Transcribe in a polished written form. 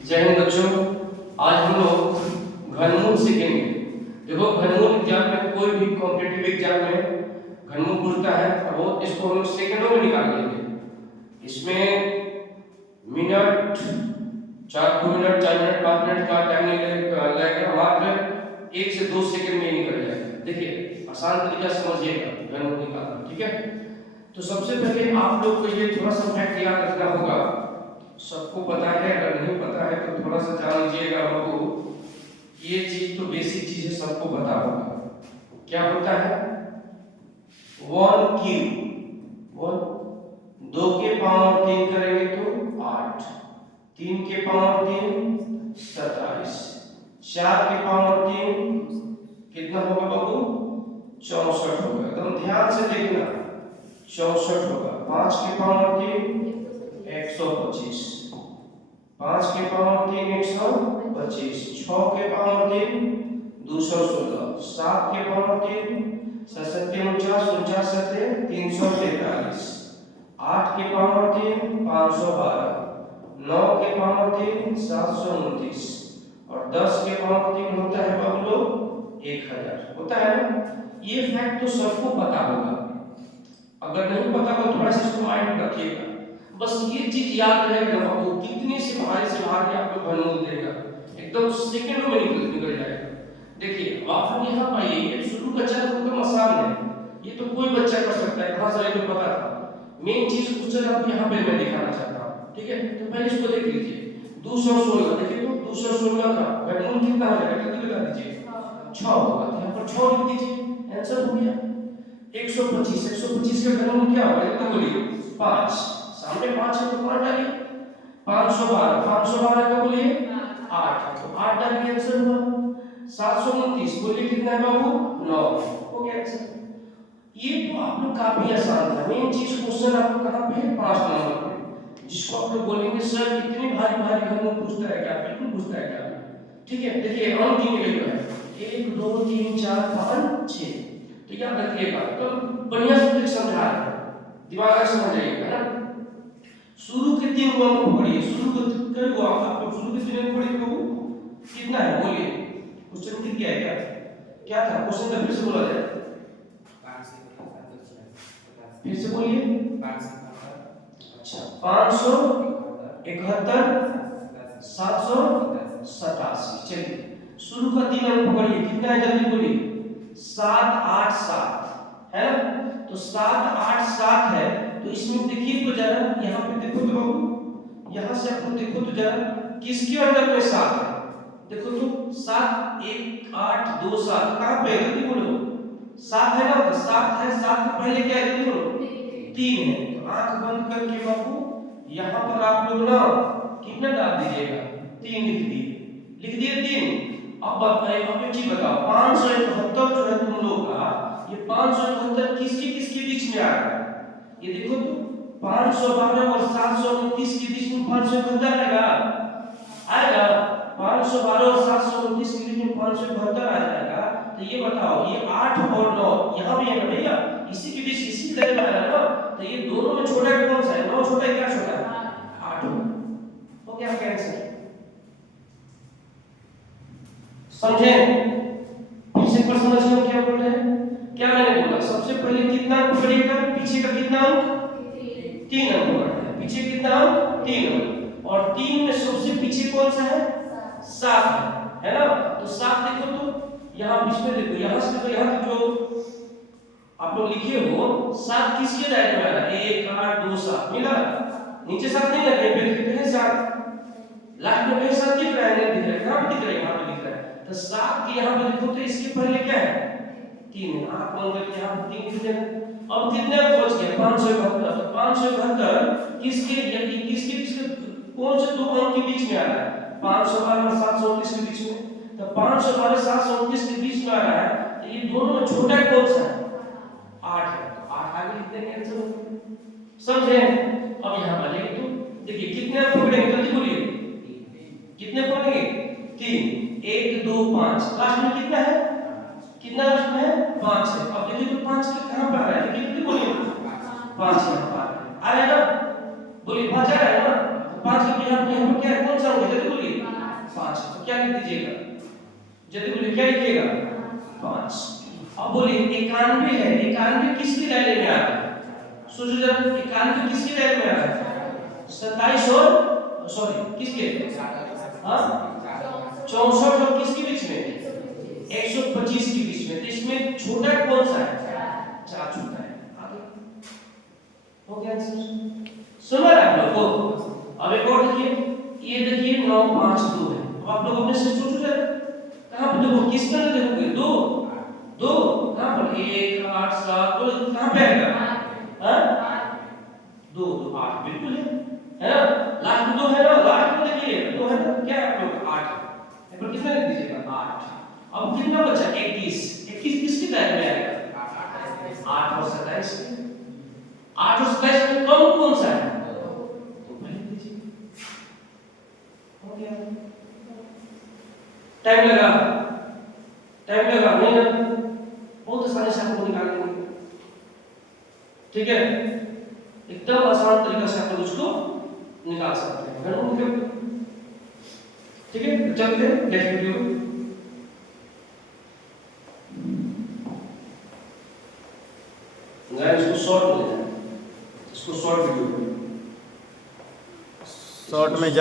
जय हिंद बच्चों। आज हम लोग घनमूल सीखेंगे। देखो, घनमूल एग्जाम में, कोई भी कॉम्पिटिटिव एग्जाम में घनमूल पूछता है और वो इसको हम लोग सेकंडों में निकाल लेंगे। इसमें मिनट, 4 मिनट, 4 मिनट, 5 मिनट का टाइम लगेगा। मात्र 1 से 2 सेकंड में निकल जाएगा। देखिए, आसान तरीका समझिएगा घनमूल निकालना, ठीक है। तो सबसे पहले आप लोग को ये थोड़ा सा फैक्ट याद रखना होगा। सबको पता है, अगर नहीं पता है तो थोड़ा सा जान लीजिएगा बाबू। ये चीज तो बेसिक चीज है, सबको पता होगा। क्या होता है? 1 क्यूब, 2 के पावर 3 करेंगे तो 8, 3 के पावर 3 27, 4 के पावर 3 कितना होगा बाबू? 64 होगा। एकदम ध्यान से देखना, 64 होगा। 5 के पावर 3 125, 5 के पावर 3 125, 6 के पावर 3 216, 7 के पावर 3 49, 343, 8 के पावर 3 512, 9 के पावर 3 729 और 10 के पावर 3 होता है बाबू लोग 1000। होता है ना? ये फैक्ट तो सबको पता होगा। अगर नहीं पता हो थोड़ा सा इसको माइंड में रखिएगा। बस ये चीज याद रहेगा बाबू, कितने से भारी आपको घनमूल देगा, एकदम सेकंडों में निकल जाएगा। देखिए, आप यहाँ पाइए, ये शुरू का चरण एकदम आसान है। ये तो कोई बच्चा कर सकता है, कहां से तो पता था। मेन चीज क्वेश्चन आप यहाँ पे मैं दिखाना चाहता हूँ, ठीक है। तो पहले इसको देख लीजिए। 216, देखिए तो 216 का घनमूल कितना हो जाएगा, जल्दी बता दीजिए। 6 होगा, तो यहाँ पर 6 लिख दीजिए, आंसर हो गया। 125 का घनमूल क्या होगा, जल्दी बोलिए। 5, सामने 5 है तो 5 डालिए। 512 का बोलिए 8, तो 8 डालिए, आंसर हुआ। 729 बोलिए कितना है बाबू? 9, हो गया आंसर। ये तो आप लोग काफी आसान था। मेन चीज क्वेश्चन आपको कहां पे है? 5 नंबर पे, जिसको आप लोग बोलेंगे सर इतनी भारी भारी घनमूल पूछता है क्या? बिल्कुल पूछता है क्या, ठीक है। देखिए, अनगिनली है 1 2 3 4 5 6, तो याद रखिएगा। तो बढ़िया से समझा रहा है, दिमाग से समझ जाइएगा ना। शुरू के 3 को पकड़िए, शुरू के कई को आप लोग शुरू के 3 पकड़िए बाबू, कितना है बोलिए। क्वेश्चन कितना है, क्या था क्वेश्चन? तो फिर से बोला जाए, 5 से 7 फिर से बोलिए। 5 से अच्छा, 571 787। चलिए, शुरू का 3 अंक पकड़िए, कितना है जल्दी बोलिए। 787 है ना? तो 787 है, तो इसमें देखिए तो जरा, यहाँ पे देखो तो बाबू, यहाँ से आप लोग देखो तो जरा, किसके अंदर में 7 है? देखो तो 7 1 8 2 7 कहाँ पे है, जल्दी बोलो। 7 है ना? तो 7 है, 7 के पहले क्या है, जल्दी बोलो। 3 है। तो आंख बंद करके बाबू यहाँ पर आप लोग ना कितना डाल दीजिएगा? 3 लिख दिए 3। अब बताइए, अब एक चीज बताओ, 571 जो है तुम लोग का, ये 571 किसके बीच में आ रहा है? ये देखो तो 512 और 729 के बीच में 571 आएगा। 512 और 729 के बीच में 571 आ जाएगा। तो ये बताओ, ये 8 और 9 यहाँ भी है ना भैया, इसी के बीच, इसी तरह में आ रहा है ना। तो ये दोनों में छोटा कौन सा है? 9 छोटा है, क्या छोटा है? 8। तो क्या आंसर समझे? फिर से पर समझिए हम क्या बोल रहे हैं। क्या मैंने बोला, सबसे पहले कितना अंक पड़ेगा, पीछे का कितना अंक? 3 अंक पड़ता है, पीछे कितना अंक? 3 अंक। और 3 में सबसे पीछे कौन सा है? 7 है ना? तो 7 देखो तो यहाँ बीच में देखो, यहाँ से तो यहाँ जो आप लोग लिखे हो 7 किसके दायरे में आ रहा है? 1 8 2 7 मिला, नीचे 7 नहीं लगे, पहले 7, लास्ट में कहीं 7 दिख रहा है, नहीं दिख रहा है, कहां पे दिख रहा है? यहाँ पे दिख रहा है। तो 7 के यहाँ पे देखो तो इसके पहले क्या है? 3 है। आप कौन करके यहाँ 3 लिख देना। अब कितने बच गए? 572। तो 572 किसके कौन से दो अंक के बीच में आ रहा है? 512 और 729 के बीच में। तो 512 729 के बीच में आ रहा है, तो ये दोनों में छोटा कौन सा है? 8 है। तो 8 आगे लिख देंगे, आंसर समझे? अब यहाँ आ जाइए, तो देखिए कितने अंक पकड़ेंगे, जल्दी बोलिए। कितने पकड़ेंगे? 3 1 2 5, लास्ट में कितना है? कितना लास्ट में है? 5 है। अब देखिए तो 5 के कहां पे आ रहा है, कितने बोलिए? 5 यहाँ पर आ रहा है ना? बोलिए 5 आ रहा है ना? 5 के यहाँ पे क्या है, कौन सा होगा, जल्दी बोलिए। क्या लिख दीजिएगा? जल्दी बोलिए, क्या लिखिएगा? 5। अब बोलिए 91 है, 91 किसकी दायरे में आ रहा है? सोचो जरा, 91 किसकी दायरे में आ रहा है? 27 और सॉरी किसके? हाँ 64 और किसके बीच में? 125 के बीच में। तो इसमें छोटा कौन सा है? 4 छोटा है। आगे हो गया आंसर। सुना है आप लोग को? अब एक और देखिए, ये देखिए 9 5 2 है। अब आप लोग अपने से सोचो जरा, कहां पे देखो, किस पर देखोगे? 2 2 कहां पर? 1 8 7 2 कहां पे आएगा? हां 2 2 8 बिल्कुल है ना? लास्ट में 2 है ना, लास्ट में देखिए 2 है ना, क्या है आप लोग? 8 है। पर कितना लिख दीजिएगा? 8। अब कितना बचा? 21 21 किसके दायरे में आएगा? 8 और 27। 8 और 27 में कम कौन सा है? तो लिख दीजिए, हो गया। टाइम लगा नहीं ना, बहुत आसानी से आपको निकाल लेंगे। ठीक है, एकदम आसान तरीका से आप लोग उसको निकाल सकते हैं, है ना? ठीक है, चलते हैं नेक्स्ट वीडियो में। इसको शॉर्ट में ले जाए, इसको शॉर्ट वीडियो में शॉर्ट में जा